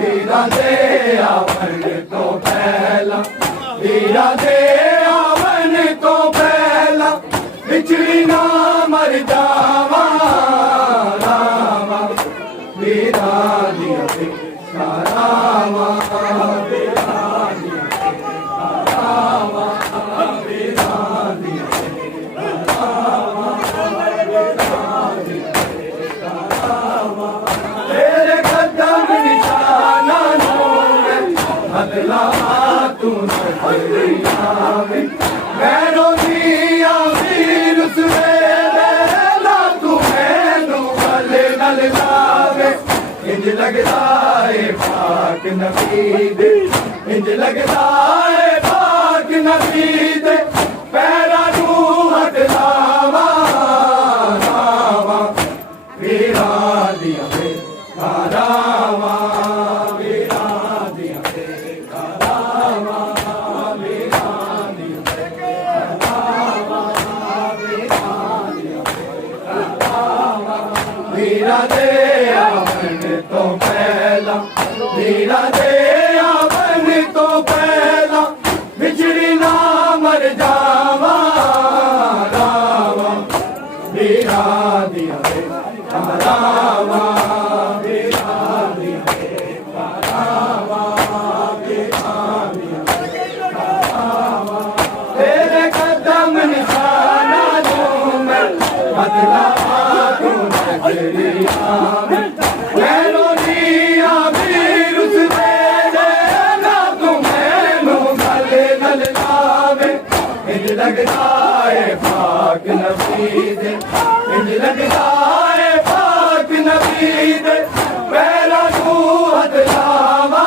वीरा दे आवन तो पहला, वीरा दे आवन तो पहला, बिछड़ी ना मर जावा रामा, वीरा दिया रामा, वीरा दिया रामा, वीरा दिया तेरे कदम निशाना बदला तू नजरियावे, मैनो दिया वीर सुवेला तू मैनू गले गल लावे, इंज लगदा है पाक नबी दे, इंज लगदा है पाक नबी दे, पैरा नू हट लावा रावा, वीरा दिया रामा, वीरा दिया रामा, वीरा दिया रामा, वीरा दे आवन तो पहला, वीरा दे आवन तो पहला, बिछड़ी ना मर जावा रामा, वीरा दिया रामा, वीरा दिया रामा, वीरा दिया रामा, तेरे कदम निशाना दूं मैं, बदला तू नजरिया में, मैनू दिया वीर सुवेला तू मैनू गले गल लावे, इंज लगदा है पाक नबी दे, इंज लगदा है पाक नबी दे, पैरा नू हथ लावा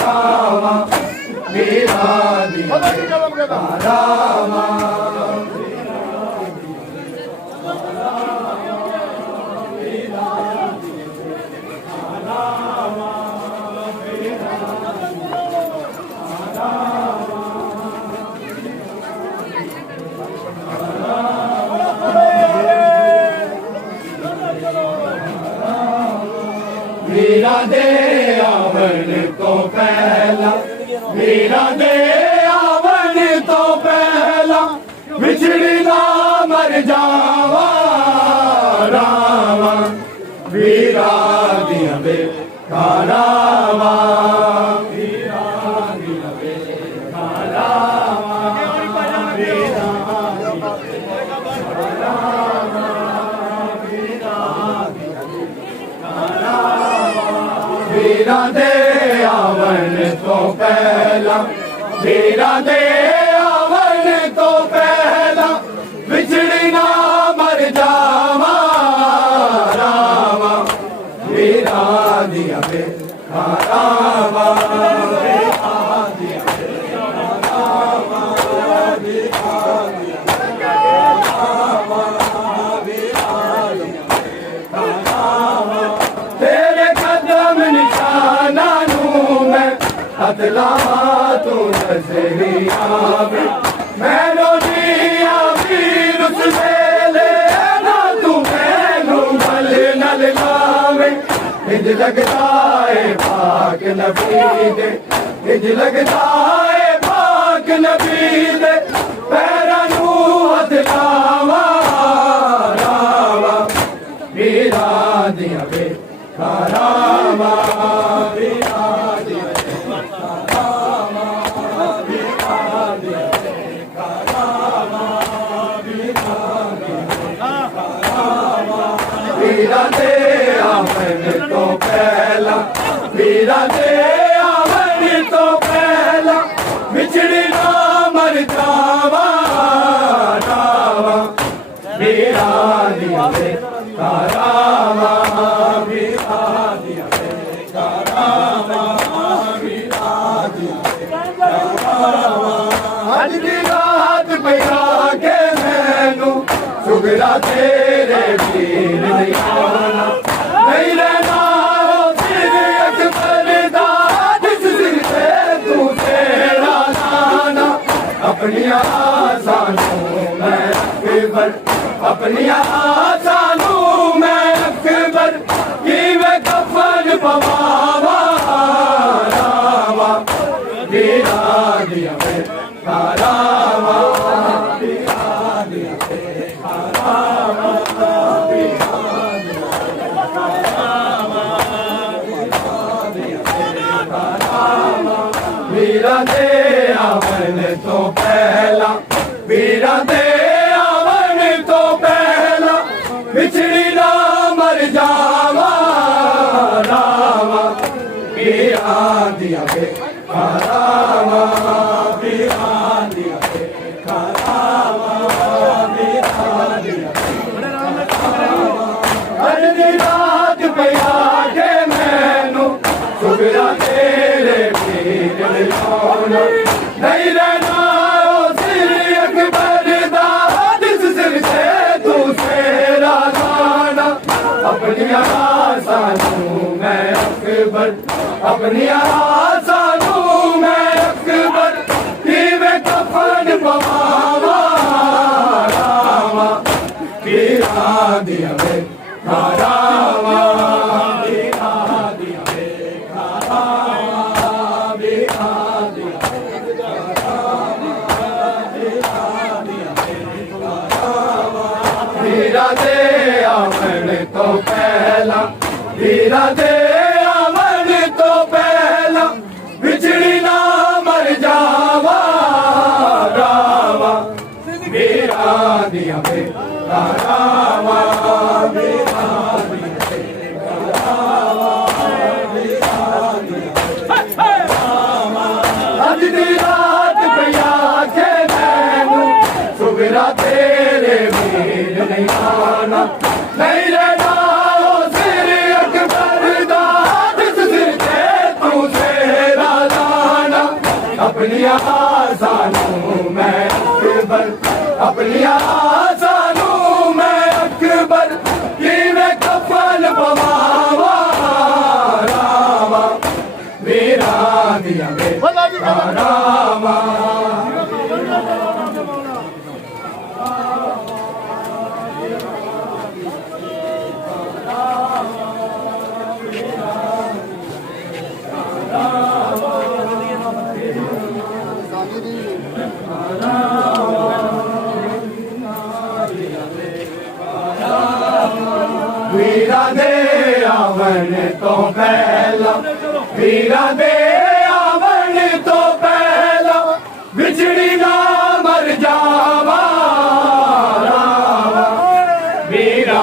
रामा, वीरा दिया रामा, वीरा दे आवन तो पहला, वीरा दे आवन तो पहला, बिछड़ी ना मर जावा रामा, वीरा दिया रामा, वीरा दिया रामा, वीरा वीरा दे आवन तो पहला, वीरा दे आवन तो पहला, बिछड़ी ना मर जावा रामा, वीरा दिया रामा, वीरा दिया रामा, वीरा दिया रामा, वीरा दिया रामा, तेरे कदम निशाना नू मैं, बदला तू नजरिया में, मैनू दिया वीर सुवेला तू मैनू गले गल लावे, इंज लगदा है पाक नबी दे, इंज लगदा है पाक नबी दे, पैरा नू हथ लावा रामा, वीरा दिया रामा, वीरा दिया रामा, वीरा दिया रामा, वीरा दिया रामा, वीरा दे आवन तो पहला, वीरा दे आवन तो पहला, बिछड़ी ना मर जावा रामा, वीरा दिया रामा, वीरा दिया रामा, वीरा दिया रामा, अज दी रात पैरा के मैनू सुगरा तेरे वीर नहीं आना, नहीं रहना वो सिर अकबर दा, जिस सिर पे तू तेरा नाना, अपनिया सानू मैं अकबर, अपनिया सानू मैं अकबर, कि मैं कफन पवावा रावा, वीरा दिया वे रावा, वीरा दिया वे रावा, वीरा दे आवन तो पहला, वीरा दे आवन तो पहला, बिछड़ी ना मर जावा रावा, वीरा दिया वे रावा, वीरा दिया वे रावा, वीरा दिया वे रात पिया के मैनू सुगरा तेरे पीर लाना, नहीं रहना ओ सिर अकबर दा, जिस सिर से तू सेरा लाना, अपनिया सानू मैं अकबर, अपनिया सानू मैं अकबर, कि मैं कफन पवावा रावा, वीरा दिया वे रावा, वीरा दिया वे रावा, वीरा दिया वीरा दे आवन तो पहला, वीरा दे आवन तो पहला, बिछड़ी ना मर जावा रावा, वीरा दिया वे रावा, वीरा दिया वे रावा, वीरा दिया रावा। अज दी रात पिया के मैनू सुगरा तेरे वीर नहीं आना, नहीं रहना ओ सिर अकबर दा, जिस सिर ते तू सेरा लाना, अपनिया सानू मैं अकबर, अपनिया सानू मैं अकबर, कि मैं कफन पवावा रावा, वीरा दिया वे रावा। वीरा दे आवन तो पहला, वीरा दे आवन तो पहला, बिछड़ी ना मर जावा रावा, वीरा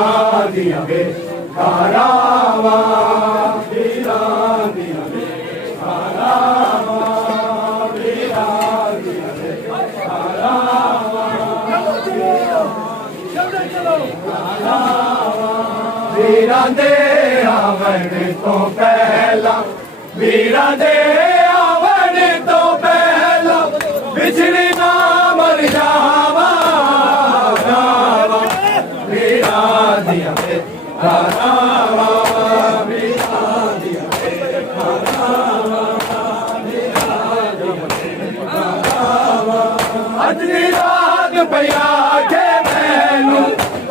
दिया वे रावा, वीरा दिया वे रावा, वीरा दिया वे रावा, वीरा दे आवन तो पहला, वीरा दे आवन तो पहला, बिछड़ी ना मर जावा रावा, वीरा दिया वे रावा, वीरा दिया वे रावा, वीरा दिया वे रावा। अज दी रात पिया के मैनू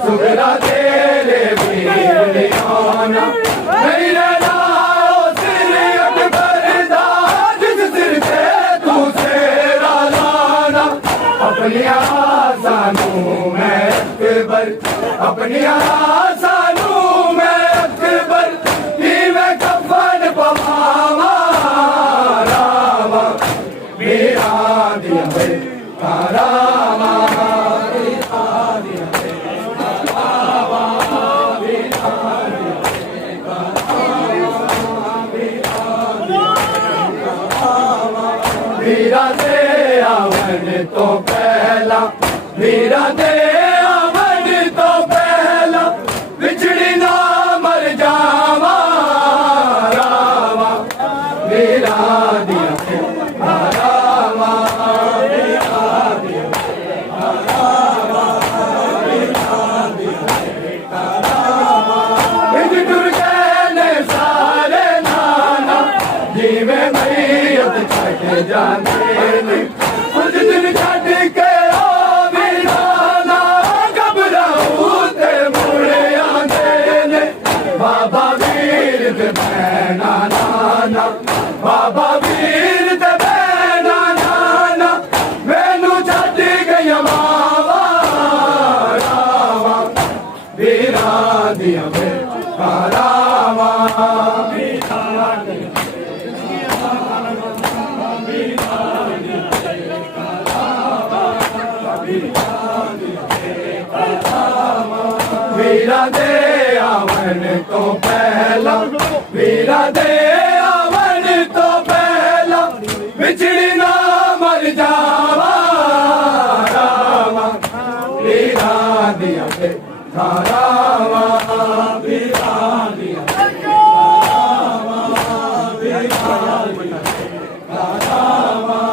सुगरा तेरे वीर नहीं आना, नहीं रहना ओ सिर अकबर दा, जिस सिर से तू सेरा लाना, अपनिया सानू मैं अकबर, अपनिया सानू मैं अकबर, कि मैं कफन पवावा रावा, वीरा दिया वे रावा, वीरा दिया वे रावा, वीरा दिया वे रावा, वीरा दे आवन तो पहला, वीरा दे आवन तो पहला, बिछड़ी ना मर जावा रावा, वीरा दिया वे रावा, वीरा दिया वे रावा, वीरा दिया वे रावा। इज टुर गए ने सारे नाना, जीवे मैयत छट जाते ने, कुछ दिन छट ਵੀਰਾਂ ਦੇ ਆਵਣ ਤੋਂ ਪਹਿਲਾਂ ਵੀਰਾਂ ਦੇ ਆਵਣ ਤੋਂ ਪਹਿਲਾਂ ਵਿਛੜੀ ਨਾ ਮਰ ਜਾਵਾਂ ਰਾਵਾਂ ਵੀਰਾਂ ਦੀਆਂ ਧਾਰਾਵਾਂ ਵੀਰਾਂ ਦੀਆਂ ਧਾਰਾਵਾਂ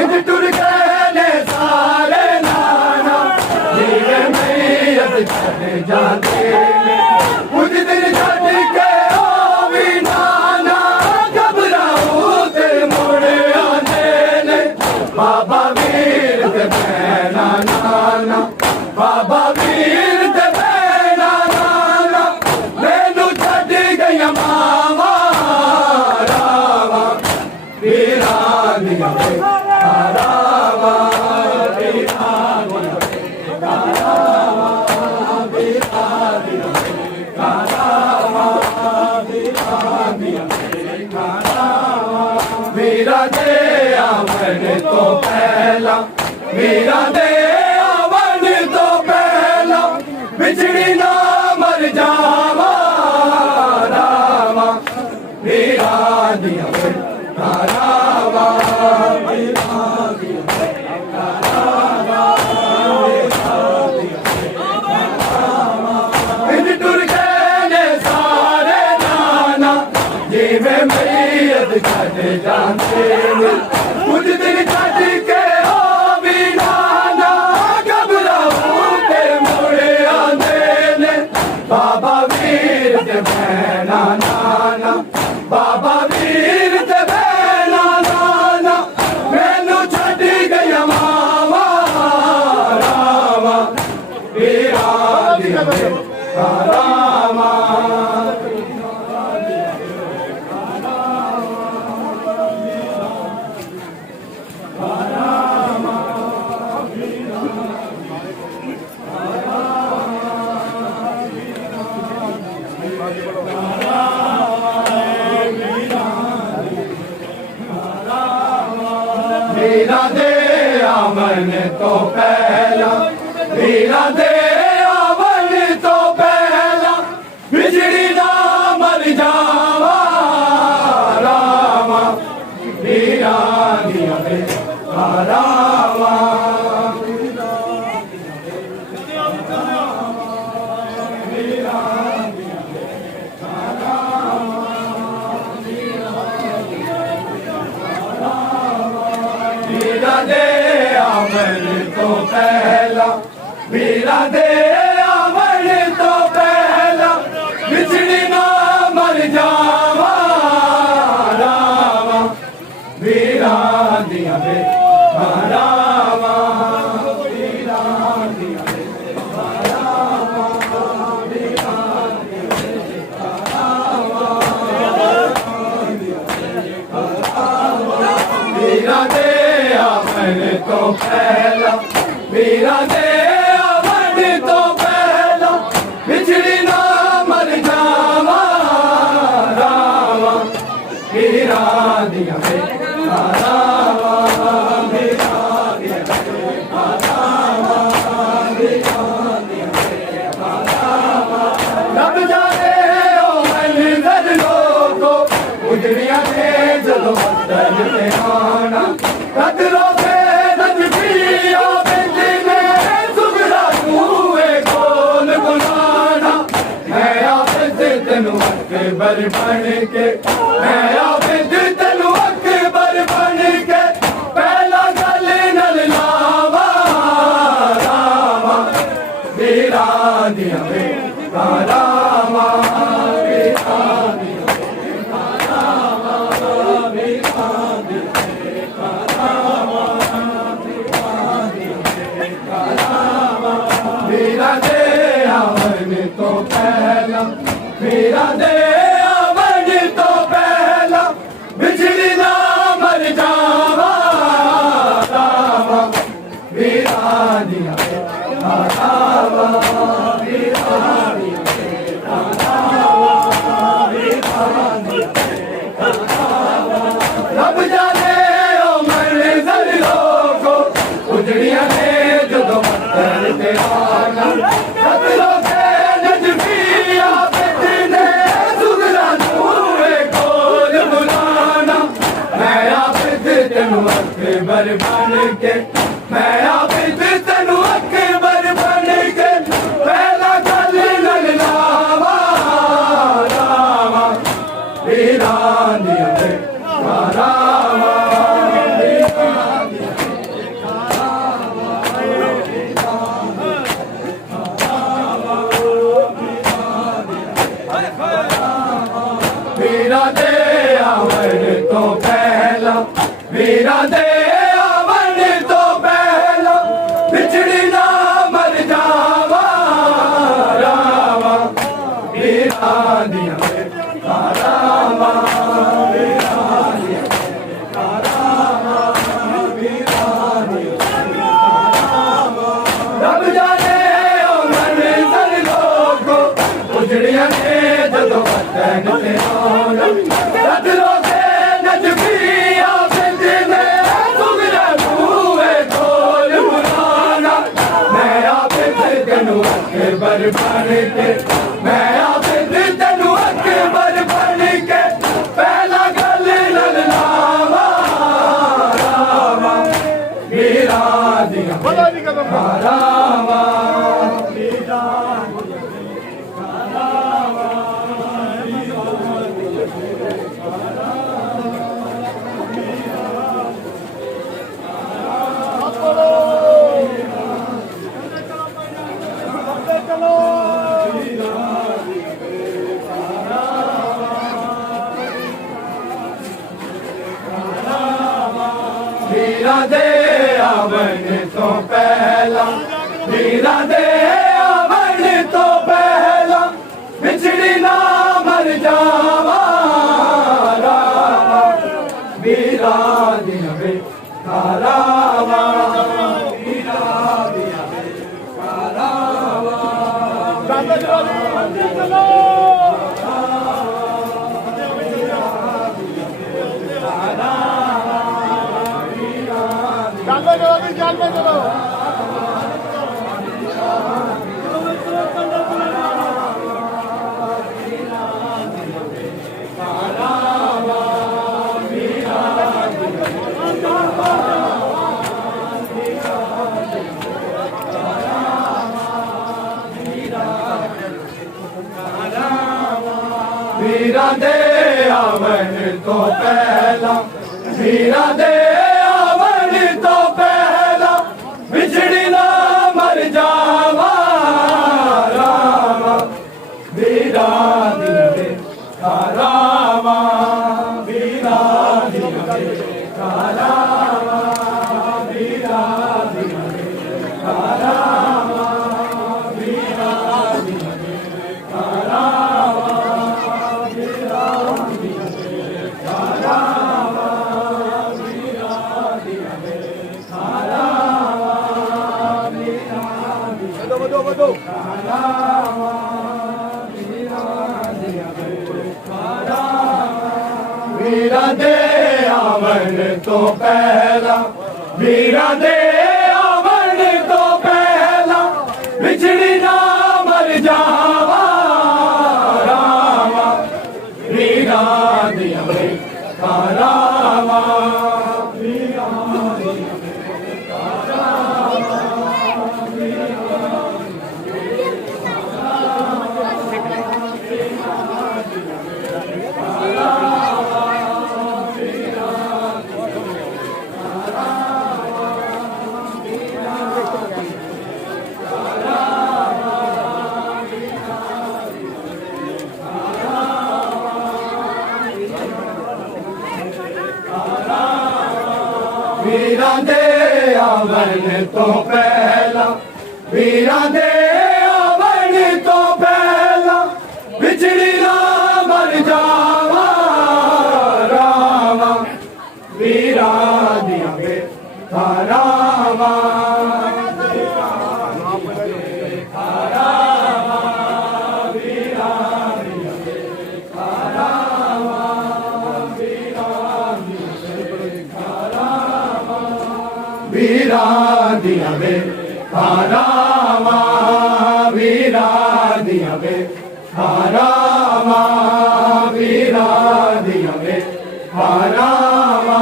ਇੰਜ ਟੁਰ ਗਏ ਨੇ ਸਾਰੇ ਨਾਨਾ ਜਿਵੇਂ ਮਈਤ ਛੱਡ ਜਾਂਦੇ ਨੇ ਕੁਝ ਦਿਨ ਛੱਡ ਕੇ ਉਹ ਵੀ ਨਾਨਾ ਘਬਰਾਉ ਤੇ ਮੁੜ ਆਉਂਦੇ ਨੇ ਬਾਬਾ ਵੀਰ ਤੇ ਭੈਣਾ ਨਾਨਾ ਬਾਬਾ ਵੀਰ ਤੇ ਭੈਣਾ ਨਾਨਾ ਮੈਨੂੰ ਛੱਡ ਗਈਆਂ ਮਾਵਾਂ ਰਾਵਾਂ ਵੀਰਾਂ ਦੀਆਂ ਧਾਰਾਵਾਂ ਵੀਰਾਂ ਦੀਆਂ ਧਾਰਾਵਾਂ ਵੀਰਾਂ ਦੀਆਂ ਧਾਰਾਵਾਂ ਵੀਰਾਂ ਦੀਆਂ ਧਾਰਾਵਾਂ ਵੀਰਾਂ ਦੇ ਆਵਣ ਤੋਂ ਪਹਿਲਾਂ ਵੀਰਾਂ ਦੇ ਆਵਣ ਤੋਂ ਪਹਿਲਾਂ ਵਿਛੜੀ ਨਾ ਮਰ ਜਾਵਾਂ ਰਾਵਾਂ ਵੀਰਾਂ ਦੀਆਂ ਧਾਰਾਵਾਂ ਵੀਰਾਂ ਦੀਆਂ ਧਾਰਾਵਾਂ ਇੰਜ ਟੁਰ ਗਏ ਨੇ ਸਾਰੇ ਨਾਨਾ ਜਿਵੇਂ ਮਈਤ ਛੱਡ ਜਾਂਦੇ ਨੇ ਕੁਝ ਦਿਨ ਛੱਡ ਕੇ ਉਹ ਵੀ ਨਾਨਾ ਘਬਰਾਉ ਤੇ ਮੁੜ ਆਉਂਦੇ ਨੇ ਬਾਬਾ ਵੀਰ ਤੇ ਭੈਣਾ ਨਾਨਾ ਬਾਬਾ ਵੀਰ ਤੇ ਭੈਣਾ ਨਾਨਾ ਮੈਨੂੰ ਛੱਡ ਗਈਆਂ ਮਾਵਾਂ ਰਾਵਾਂ ਵੀਰਾਂ ਦੀਆਂ ਧਾਰਾਵਾਂ ਵੀਰਾਂ ਦੇ ਆਵਣ ਤੋਂ ਪਹਿਲਾਂ ਵੀਰਾਂ ਦੇ ਆਵਣ ਤੋਂ ਪਹਿਲਾਂ ਵਿਛੜੀ ਨਾ ਮਰ ਜਾਵਾਂ ਰਾਵਾਂ ਵੀਰਾਂ ਦੀਆਂ ਧਾਰਾਵਾਂ ਵੀਰਾਂ ਦੇ ਆਵਣ ਤੋਂ ਪਹਿਲਾਂ ਵੀਰਾਂ ਦੇ ਆਵਣ ਤੋਂ ਪਹਿਲਾਂ ਵਿਛੜੀ ਨਾ ਮਰ ਜਾਵਾਂ ਰਾਵਾਂ ਵੀਰਾਂ ਦੀਆਂ ਧਾਰਾਵਾਂ ਵੀਰਾਂ ਦੀਆਂ ਧਾਰਾਵਾਂ ਵੀਰਾਂ ਦੀਆਂ ਧਾਰਾਵਾਂ ਵੀਰਾਂ ਦੇ ਆਵਣ ਤੋਂ ਪਹਿਲਾਂ ਵੀਰਾਂ ਦੇ ਆਵਣ ਤੋਂ ਪਹਿਲਾਂ ਵਿਛੜੀ ਨਾ ਮਰ ਜਾਵਾਂ ਰਾਵਾਂ ਵੀਰਾਂ ਦੀਆਂ ਧਾਰਾਵਾਂ ਵੀਰਾਂ ਦੀਆਂ ਧਾਰਾਵਾਂ ਵੀਰਾਂ ਦੀਆਂ ਧਾਰਾਵਾਂ ਰੱਬ ਜਾਣੇ ਉਹ ਮੰਜ਼ਿਲ ਲੋਕੋ ਉਜੜੀਆਂ ਨੇ ਜਦੋਂ ਦਰ ਤੇ ਆਣਾ ਕਦਰੋਂ ਤੇ ਨਜਫੀਆ ਵਿੱਚ ਨੇ ਸੁਗਰਾ ਤੂਏ ਕੋਲ ਬੁਲਾਣਾ ਮੈਂ ਆਬਦ ਤੈਨੂੰ ਅਕਬਰ ਬਣ ਕੇ ਮੈਂ ਆਬਦ ਤੈਨੂੰ ਅਕਬਰ ਬਣ ਕੇ ਪਹਿਲਾ ਗੱਲ ਨਾਲ ਲਾਵਾਂ ਰਾਵਾਂ ਵੀਰਾਂ ਦੀਆਂ ਧਾਰਾਵਾਂ ਵੀਰਾਂ ਦੀਆਂ ਧਾਰਾਵਾਂ ਵੀਰਾਂ ਦੀਆਂ ਵੀਰਾਂ ਦੇ ਆਵਣ ਤੋਂ ਪਹਿਲਾਂ ਵੀਰਾਂ ਦੇ ਆਵਣ ਤੋਂ ਪਹਿਲਾਂ ਵਿਛੜੀ ਨਾ ਮਰ ਜਾਵਾਂ ਰਾਵਾਂ ਵੀਰਾਂ ਦੀਆਂ ਧਾਰਾਵਾਂ ਵੀਰਾਂ ਦੀਆਂ ਧਾਰਾਵਾਂ ਵੀਰਾਂ ਦੀਆਂ ਧਾਰਾਵਾਂ ਰੱਬ ਜਾਣੇ ਉਹ ਮੰਜ਼ਿਲ ਲੋਕੋ ਉਜੜੀਆਂ ਨੇ ਜਦੋਂ तेराना कतलों के नजमिया पिटने सुगरा नूरे कोल बुलाना मैं आबिद तेनू अकबर बन के मैं आबिद तेनू अकबर बन के पहला गल लल लावा रावा वीरान दिया रावा वीरा दे आवन तो पहला वीरा दे आवन तो पहला बिछड़ी ना मर जावा रावा वीरा दिया रावा वीरा दिया रावा वीरा दिया रब जाने ओ मन सर लोगो उजड़िया ने जदों वतन ते आना कतलों के नजमिया पिटने सुगरा नूरे कोल बुलाना मैं आबिद तेनू अकबर बन के मैं आबिद तेनू अकबर बन के पहला गल लल लावा रावा वीरा दिया रावा वीरा वीरा दे आवन तो पहला वीरा दे आवन तो पहला बिछड़ी ना मर जावा रावा वीरा दिया वे रावा वीरा दिया वे रावा जाल में चलो वीरा दे आवन तो पहला वीरा दे आवन तो पहला बिछड़ी ना मर जावा रावा वीरा दिया रावा वीरा दिया रावा वीरा दिया रावा वीरा दिया रावा वीरा दे आवन तो पहला वीरा दे आवन तो पहला बिछड़ी ना मर जावा रावा वीरा दिया रावा वीरा वीरा दे आवन तो पहला वीरा दे आवन तो पहला बिछड़ी ना मर जावा रावा वीरा दिया वे रावा वीरा दिया वे रावा वीरा दिया वे हारावा वीरा दिया वे हारावा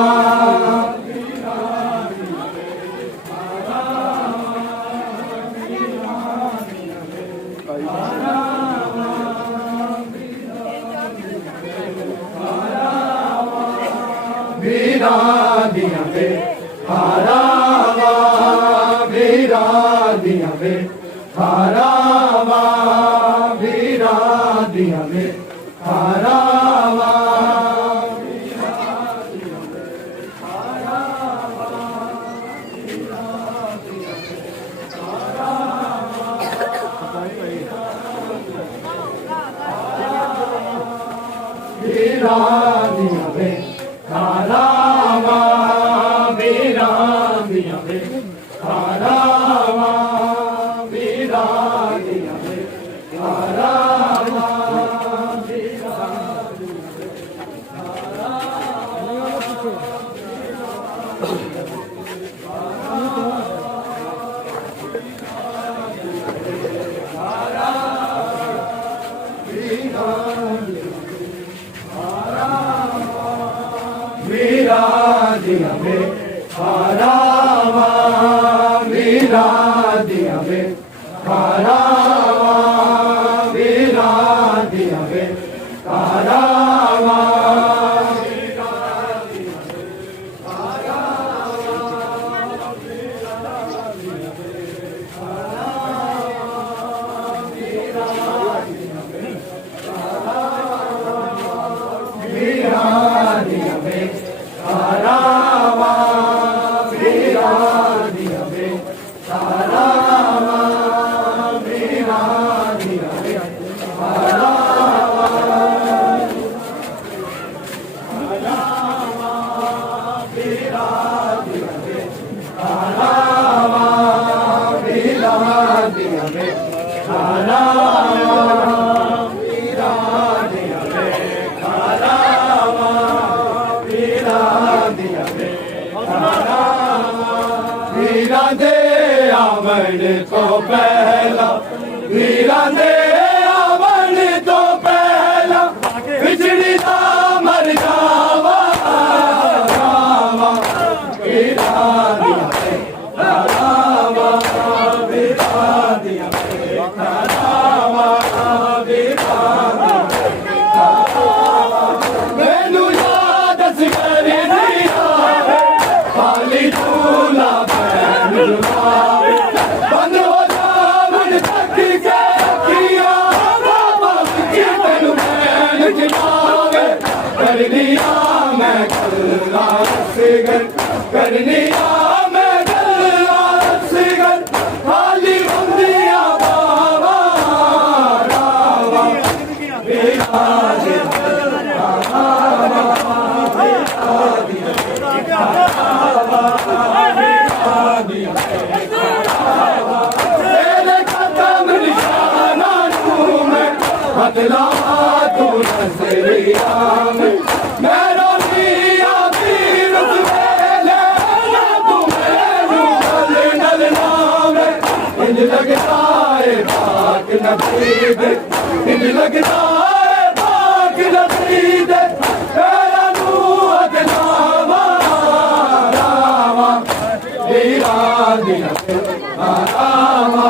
वीरा दिया वे हारावा वीरा दिया वे हारावा वीरा दिया वे हारावा वीरा दिया वे हारावा वीरा दिया वे हारावा वीरा दिया वे हारावा वीरा दिया वे हारावा वीरा दिया वे हारावा वीरा दिया वे हारावा वीरा दिया वे हारावा वीरा दिया वे हारावा वीरा दिया वे हारावा वीरा दिया वे हारावा वीरा दिया वे हारावा वीरा दिया वे हारावा वीरा दिया वे वीरा दे आवन तो पहला वीरा दे आवन तो पहला बिछड़ी दा मर जावा रावा वीरा दिया वे रावा वीरा दिया वे रावा वीरा मैनू याद कर दिया खाली दूल्हा बहन जुलावे बंद हो जावन तक के किया बाबा की तन मैन जिलावे कर लिया मैं गल्ला सिगर कर लिया मैं गल्ला सिगर खाली बंदिया बाबा रावा वीरा बदला तू नजरिया में मेरो लिया पीर मेले तू मेरू नल नाम इंज लगता है बात नसीब इंज लगता है बात नसीब मेरा नूर नामा रामा वीरा दिया रामा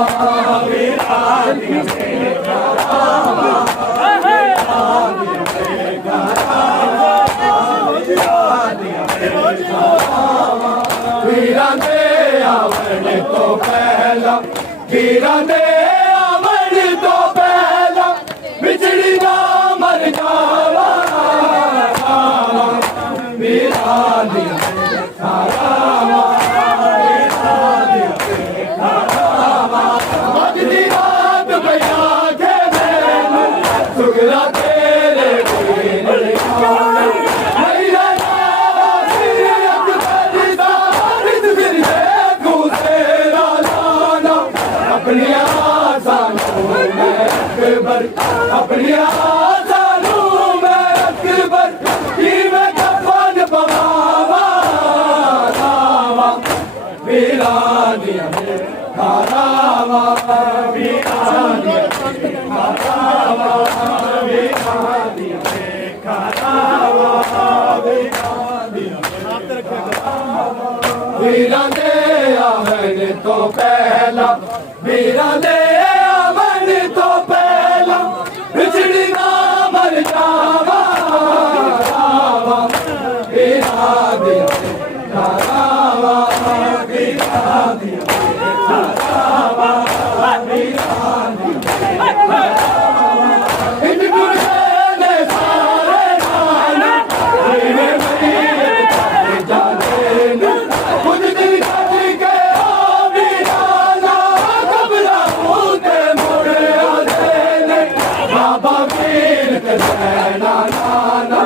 वीरा दिया वीरा दे आवन तो पहला वीरा दे आवन तो पहला बिछड़ी ना मर जावा वीरा दिया रामा वीरा दिया रामा आज दी रात बया के मैनू सुगरा तेरे अपनी आज़ानों में अकबर अपनी आज़ानों में अकबर की मैं कफन पवावा रावा वीरा दिया वे हारा ਵੀਰਾਂ ਦੇ ਆਵਣ ਤੋਂ ਪਹਿਲਾਂ ਵੀਰਾਂ ਦੇ ਆਵਣ ਤੋਂ ਪਹਿਲਾਂ ਵਿਛੜੀ ਨਾ ਮਰ ਜਾਵਾਂ ਵੀਰਾਂ ਦੇ ਤਾਰਾਵਾ ਵੀਰਾਂ ਦੇ ਤਾਰਾਵਾ ਵੀਰਾਂ ਦੇ ਇੰਜ ਗੁਰਦੇ ਨੇ ਸਾਰੇ ਨਾਲ ਜਿਵੇਂ ਮਰੀ ਜਾਂਦੇ ਨੇ ਕੁਝ ਦਿਨ ਕੱਢ ਕੇ ਆ ਵੀਰਾਂ ਨਾ ਘਬਰਾਉਂ ਤੇ ਮੁੜ ਆਉਂਦੇ ਨੇ ਬਾਬਾ ਵੀਰ ਤੇ ਨਾ ਨਾ